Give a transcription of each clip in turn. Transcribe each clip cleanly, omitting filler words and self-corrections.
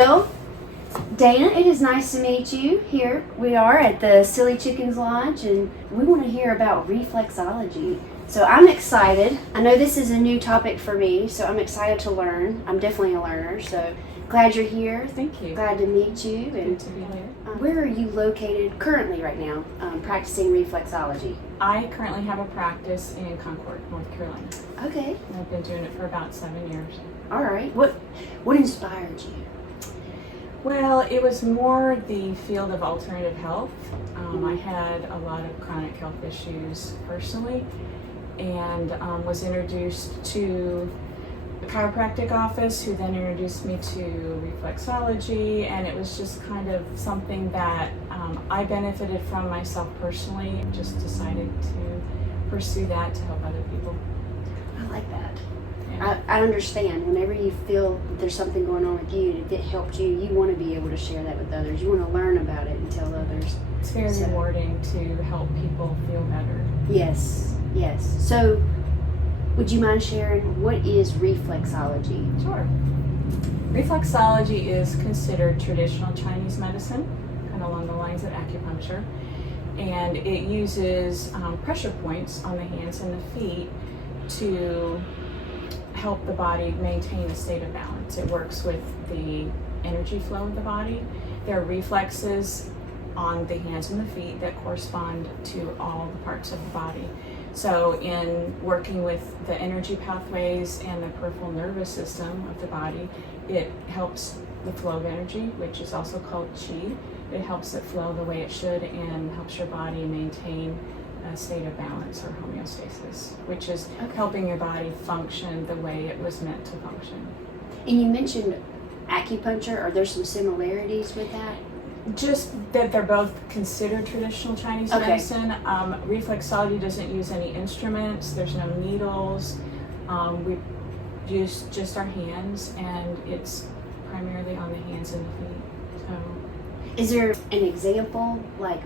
Well, Dana, it is nice to meet you. Here we are at the Silly Chickens Lodge, and we want to hear about reflexology. So I'm excited. I know this is a new topic for me, so I'm excited to learn. I'm definitely a learner, so glad you're here. Thank you. Glad to meet you. And Good to be here. where are you located currently right now, practicing reflexology? I currently have a practice in Concord, North Carolina. Okay. And I've been doing it for about 7 years. All right. What inspired you? Well, it was more the field of alternative health. I had a lot of chronic health issues personally, and was introduced to a chiropractic office who then introduced me to reflexology, and it was just kind of something that I benefited from myself personally, and just decided to pursue that to help other people. I like that. Yeah. I understand. Whenever you feel there's something going on with you, if it helped you, you want to be able to share that with others. You want to learn about it and tell others. It's very rewarding to help people feel better. Yes, yes. So, would you mind sharing what is reflexology? Sure. Reflexology is considered traditional Chinese medicine, kind of along the lines of acupuncture, and it uses pressure points on the hands and the feet to help the body maintain a state of balance. It works with the energy flow of the body. There are reflexes on the hands and the feet that correspond to all the parts of the body. So in working with the energy pathways and the peripheral nervous system of the body, it helps the flow of energy, which is also called qi. It helps it flow the way it should and helps your body maintain a state of balance or homeostasis, which is helping your body function the way it was meant to function. And you mentioned acupuncture. Are there some similarities with that? Just that they're both considered traditional Chinese medicine. Reflexology doesn't use any instruments. There's no needles. We use just our hands, and it's primarily on the hands and the feet. So, is there an example, like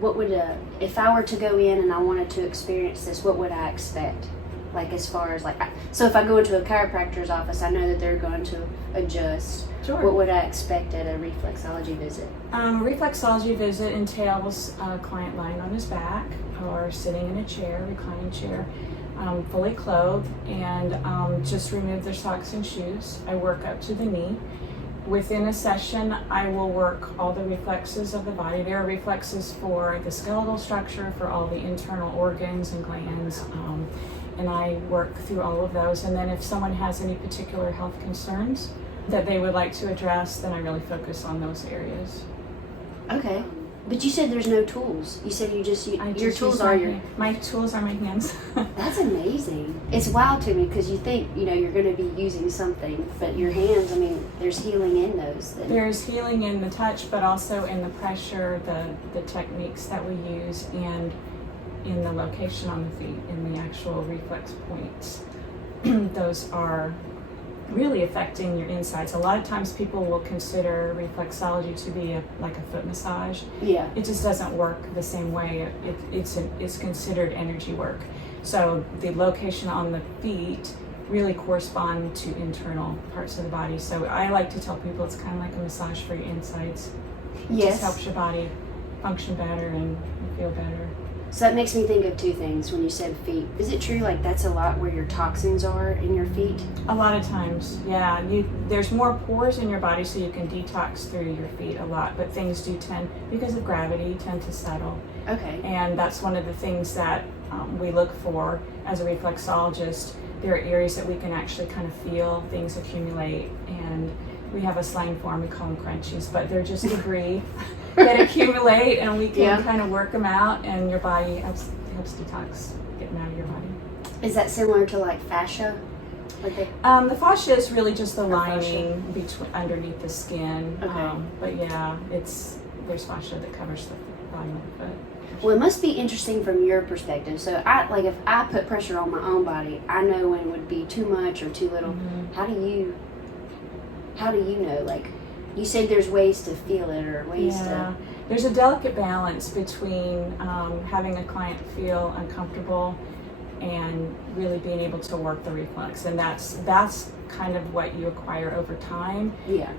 what would if I were to go in and I wanted to experience this, what would I expect? Like as far as so if I go into a chiropractor's office, I know that they're going to adjust. Sure. What would I expect at a reflexology visit? Reflexology visit entails a client lying on his back or sitting in a chair, reclining chair, fully clothed, and just remove their socks and shoes. I work up to the knee. Within a session, I will work all the reflexes of the body. There are reflexes for the skeletal structure, for all the internal organs and glands, and I work through all of those. And then if someone has any particular health concerns that they would like to address, then I really focus on those areas. Okay. But you said there's no tools. You said your tools are your... My tools are my hands. That's amazing. It's wild to me because you think, you're going to be using something, but your hands, there's healing in those. There's healing in the touch, but also in the pressure, the techniques that we use, and in the location on the feet, in the actual reflex points. Those are really affecting your insides. A lot of times people will consider reflexology to be like a foot massage. Yeah. It just doesn't work the same way. It's considered energy work. So the location on the feet really correspond to internal parts of the body. So I like to tell people it's kind of like a massage for your insides. It Yes. just helps your body function better and feel better. So that makes me think of two things when you said feet. Is it true that's a lot where your toxins are in your feet? A lot of times, yeah. There's more pores in your body, so you can detox through your feet a lot, but things do tend, because of gravity, tend to settle. Okay. And that's one of the things that we look for as a reflexologist. There are areas that we can actually kind of feel things accumulate, and we have a slang for them, we call them crunchies, but they're just debris that accumulate, and we can kind of work them out, and your body helps detox getting out of your body. Is that similar to fascia? The fascia is really just the lining between underneath the skin. Okay. But yeah, there's fascia that covers the bottom of the foot. Well, it must be interesting from your perspective. So if I put pressure on my own body, I know when it would be too much or too little. Mm-hmm. How do you know? You said there's ways to feel it or ways to... There's a delicate balance between having a client feel uncomfortable and really being able to work the reflex. And that's kind of what you acquire over time. Yeah.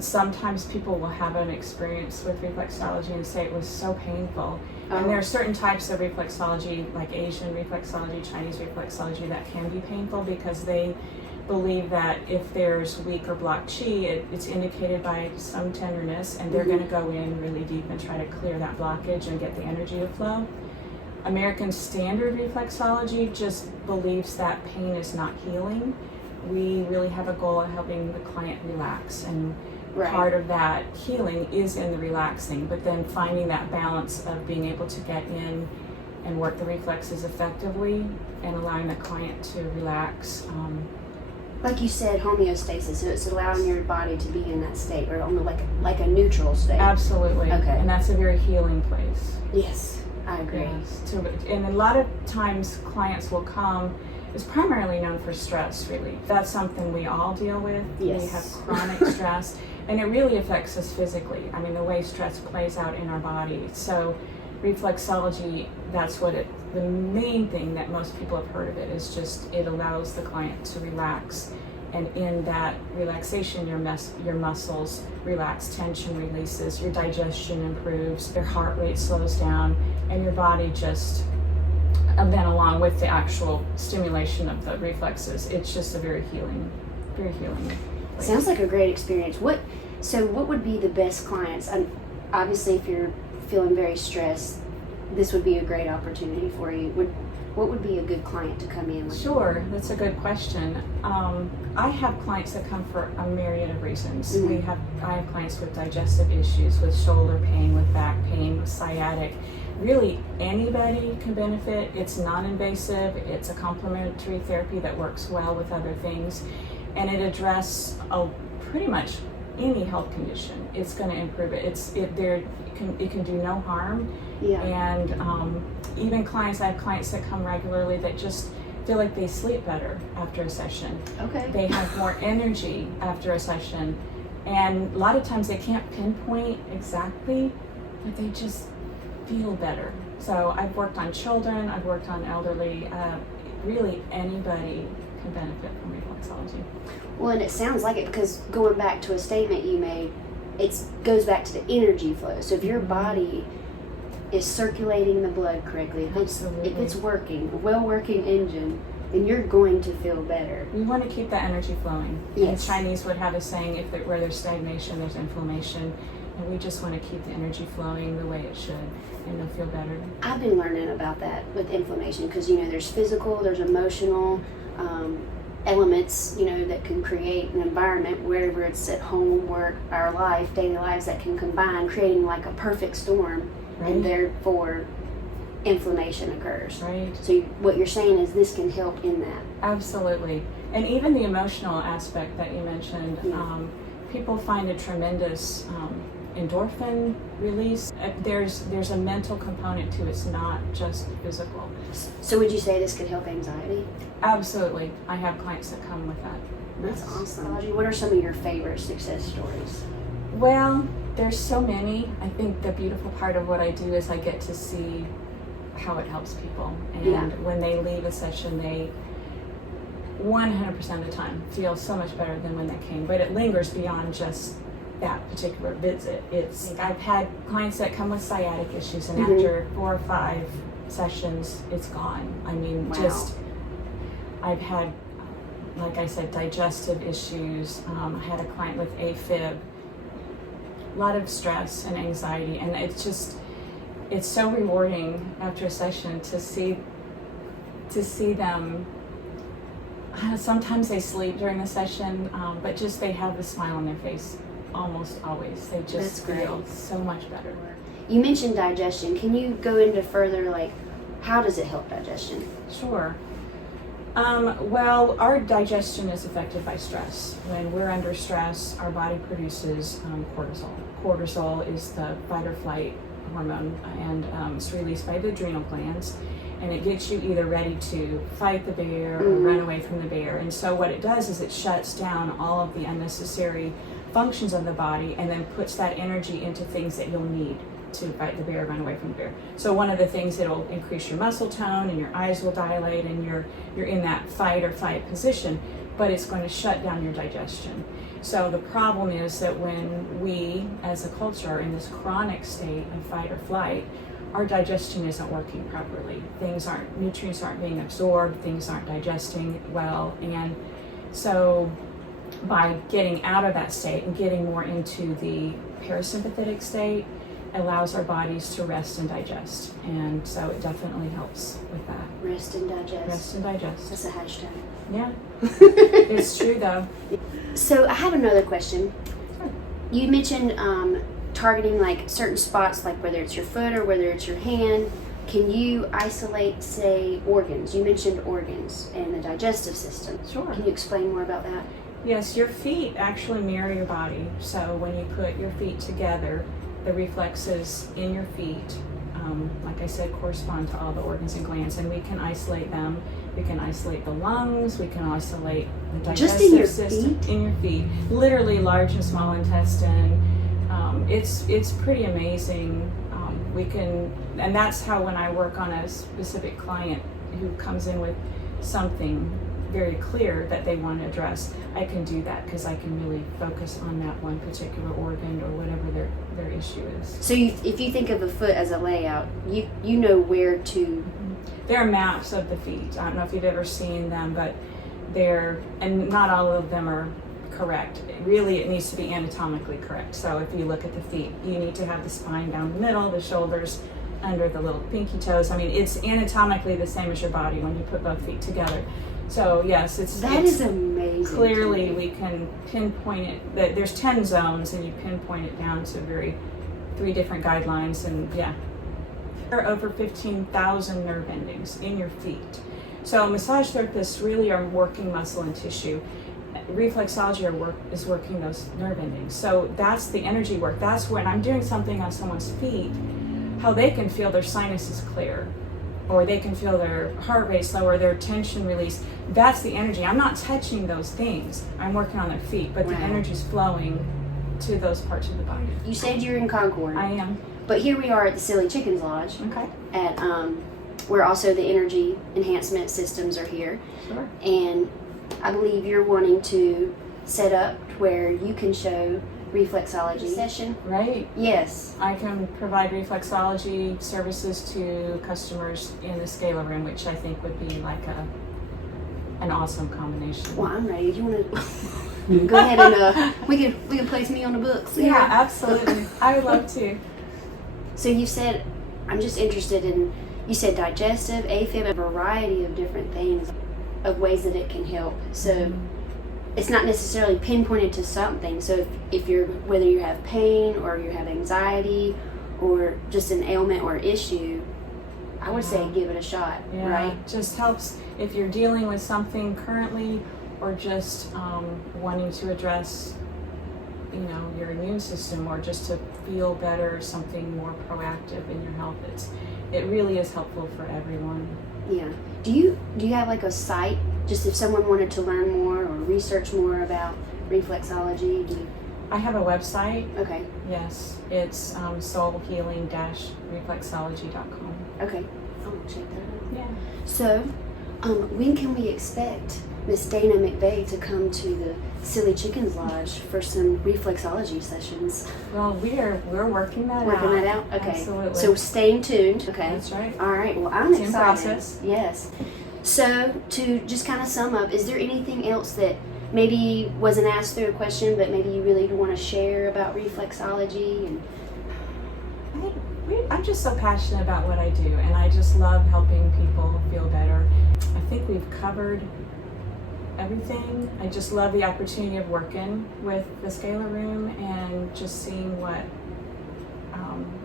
Sometimes people will have an experience with reflexology and say it was so painful. Oh. And there are certain types of reflexology, like Asian reflexology, Chinese reflexology, that can be painful because they believe that if there's weak or blocked chi, it's indicated by some tenderness, and they're going to go in really deep and try to clear that blockage and get the energy to flow. American standard reflexology just believes that pain is not healing. We really have a goal of helping the client relax, and part of that healing is in the relaxing, but then finding that balance of being able to get in and work the reflexes effectively and allowing the client to relax. Like you said, homeostasis, so it's allowing your body to be in that state, or almost like a neutral state. Absolutely. Okay. And that's a very healing place. Yes, I agree. Yes. And a lot of times clients will come, it's primarily known for stress relief. That's something we all deal with. Yes. We have chronic stress, and it really affects us physically. I mean, the way stress plays out in our body. So reflexology, that's what the main thing that most people have heard of it is just it allows the client to relax, and in that relaxation your muscles relax, tension releases, your digestion improves, your heart rate slows down, and your body just, and then along with the actual stimulation of the reflexes, it's just a very healing place. Sounds like a great experience. What would be the best clients? Obviously, if you're feeling very stressed, this would be a great opportunity for you. What would be a good client to come in with? Sure, that's a good question. I have clients that come for a myriad of reasons. Mm-hmm. I have clients with digestive issues, with shoulder pain, with back pain, with sciatic. Really, anybody can benefit. It's non-invasive. It's a complementary therapy that works well with other things, and it addresses pretty much any health condition. It's going to improve it. It can do no harm. Yeah. And even I have clients that come regularly that just feel like they sleep better after a session. Okay. They have more energy after a session, and a lot of times they can't pinpoint exactly, but they just feel better. So I've worked on children, I've worked on elderly. Really, anybody can benefit from reflexology. Well, and it sounds like it, because going back to a statement you made, it goes back to the energy flow. So if your body is circulating the blood correctly, if it's working, a well-working engine, then you're going to feel better. We want to keep that energy flowing. Yes. The Chinese would have a saying, where there's stagnation, there's inflammation. And we just want to keep the energy flowing the way it should, and they'll feel better. I've been learning about that with inflammation, because there's physical, there's emotional elements, that can create an environment, wherever it's at home, work, our life, daily lives, that can combine, creating like a perfect storm, and therefore inflammation occurs. Right. So what you're saying is this can help in that. Absolutely. And even the emotional aspect that you mentioned, people find a tremendous endorphin release. There's a mental component to it. It's not just physical. So would you say this could help anxiety? Absolutely. I have clients that come with that. That's awesome. What are some of your favorite success stories? Well, there's so many. I think the beautiful part of what I do is I get to see how it helps people. And when they leave a session, they 100% of the time feel so much better than when they came. But it lingers beyond just that particular visit. I've had clients that come with sciatic issues, and after 4 or 5 sessions, it's gone. I mean, I've had, like I said, digestive issues. I had a client with AFib, a lot of stress and anxiety, and it's so rewarding after a session to see them. Sometimes they sleep during the session, but just they have a smile on their face almost always. They just feel so much better. You mentioned digestion. Can you go into further, like, how does it help digestion? Sure. Well, our digestion is affected by stress. When we're under stress, our body produces cortisol. Cortisol is the fight or flight hormone, and it's released by the adrenal glands, and it gets you either ready to fight the bear or run away from the bear. And so what it does is it shuts down all of the unnecessary functions of the body, and then puts that energy into things that you'll need to fight the bear, run away from the bear. So one of the things, it'll increase your muscle tone and your eyes will dilate and you're in that fight or flight position, but it's going to shut down your digestion. So the problem is that when we as a culture are in this chronic state of fight or flight, our digestion isn't working properly. Nutrients aren't being absorbed, things aren't digesting well, and so by getting out of that state and getting more into the parasympathetic state allows our bodies to rest and digest. And so it definitely helps with that. Rest and digest. Rest and digest. That's a hashtag. Yeah. It's true though. So I have another question. Sure. You mentioned targeting like certain spots, like whether it's your foot or whether it's your hand. Can you isolate, say, organs? You mentioned organs and the digestive system. Sure. Can you explain more about that? Yes, your feet actually mirror your body. So when you put your feet together, the reflexes in your feet, like I said, correspond to all the organs and glands, and we can isolate them. We can isolate the lungs, we can isolate the digestive system in your feet. Literally large and small intestine. It's pretty amazing. And that's how when I work on a specific client who comes in with something very clear that they want to address, I can do that because I can really focus on that one particular organ or whatever their issue is. So if you think of a foot as a layout, you know where to... There are maps of the feet. I don't know if you've ever seen them, but and not all of them are correct. Really, it needs to be anatomically correct. So if you look at the feet, you need to have the spine down the middle, the shoulders under the little pinky toes. I mean, it's anatomically the same as your body when you put both feet together. So yes, it's amazing. Clearly, we can pinpoint it. That there's 10 zones, and you pinpoint it down to 3 different guidelines. And yeah, there are over 15,000 nerve endings in your feet. So massage therapists really are working muscle and tissue. Reflexology is working those nerve endings. So that's the energy work. That's when I'm doing something on someone's feet, how they can feel their sinuses clear, or they can feel their heart rate slow, or their tension release. That's the energy. I'm not touching those things. I'm working on their feet, but the energy's flowing to those parts of the body. You said you're in Concord. I am. But here we are at the Silly Chickens Lodge. Okay. At where also the energy enhancement systems are here. Sure. And I believe you're wanting to set up where you can show reflexology session. Right. Yes. I can provide reflexology services to customers in the Scala room, which I think would be like an awesome combination. Well, I'm ready. You want to go ahead and we can place me on the books? Yeah, absolutely. I would love to. So you said, I'm just interested in, you said digestive, AFib, a variety of different things, of ways that it can help. So it's not necessarily pinpointed to something. So if you're, whether you have pain or you have anxiety or just an ailment or issue, I would say give it a shot, right? Just helps if you're dealing with something currently, or just wanting to address, your immune system, or just to feel better, something more proactive in your health. It really is helpful for everyone. Yeah. Do you have like a site, just if someone wanted to learn more or research more about reflexology? I have a website. Okay. Yes, it's soulhealing-reflexology.com. Okay, I'll check that out. Yeah. So, when can we expect Miss Dana McVey to come to the Silly Chickens Lodge for some reflexology sessions? Well, we're working that out. Working that out? Okay. Absolutely. So staying tuned. Okay. That's right. All right. Well, I'm It's excited. in process. Yes. So to just kind of sum up, is there anything else that maybe wasn't asked through a question, but maybe you really want to share about reflexology? And I'm just so passionate about what I do, and I just love helping people feel better. I think we've covered everything. I just love the opportunity of working with the Scala room and just seeing what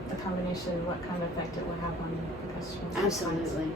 the combination, what kind of effect it will have on the customers. Absolutely.